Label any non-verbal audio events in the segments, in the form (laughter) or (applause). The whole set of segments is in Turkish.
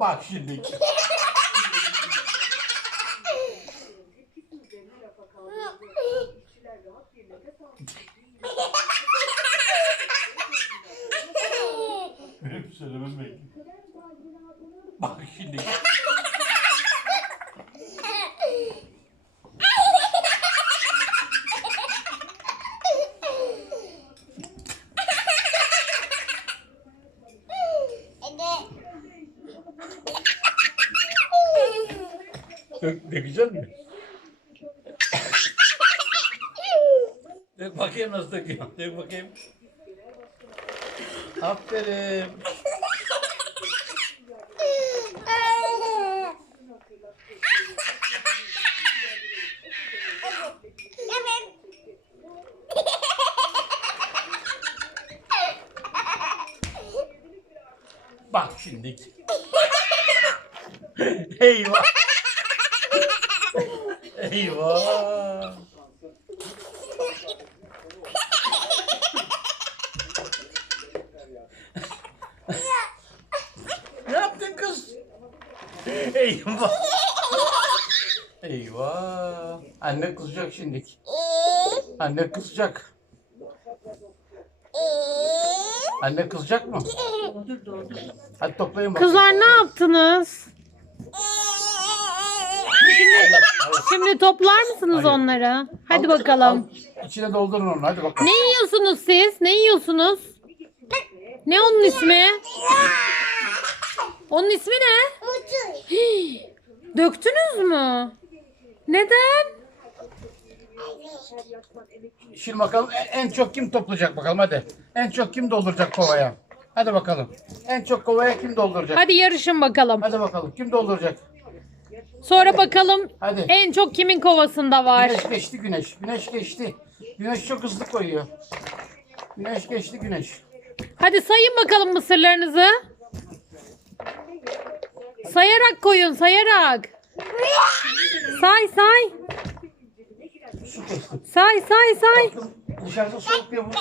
Bak şimdi. (laughs) Benim söylemem bekliyor. Bak şimdi. (laughs) Dök, dökecek mi? (laughs) Dök bakayım nasıl döküyor. Dök bakayım. Aferin. Bak şimdi. (laughs) Eyvah. Eyvah. ne yaptın kız? Eyvah. Eyvah. Anne kızacak şimdi. Anne kızacak. Anne kızacak mı? Hadi toplayın bakalım. Kızlar ne yaptınız? Şimdi toplar mısınız Hayır. onları? Hadi Al- bakalım. al, İçine doldurun onu hadi bakalım. Ne yiyorsunuz siz? Ne yiyorsunuz? Ne onun ismi? Onun ismi ne? Hii, Döktünüz mü? Neden? Şimdi bakalım en- en çok kim toplayacak bakalım hadi. En çok kim dolduracak kovaya? Hadi bakalım. En çok kovaya kim dolduracak? Hadi yarışın bakalım. Hadi bakalım kim dolduracak? Sonra bakalım Hadi. en çok kimin kovasında var. Güneş geçti güneş. Güneş geçti. Güneş çok hızlı koyuyor. Güneş geçti güneş. Hadi sayın bakalım mısırlarınızı. Sayarak koyun, sayarak. Say say. Su. Say say say. Baktım dışarıda soğuk diye bunu (laughs)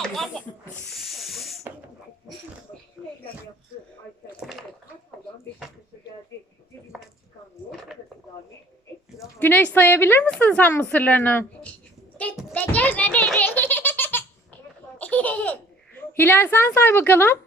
(laughs) Güneş sayabilir misin sen mısırlarını? (laughs) Hilal sen say bakalım.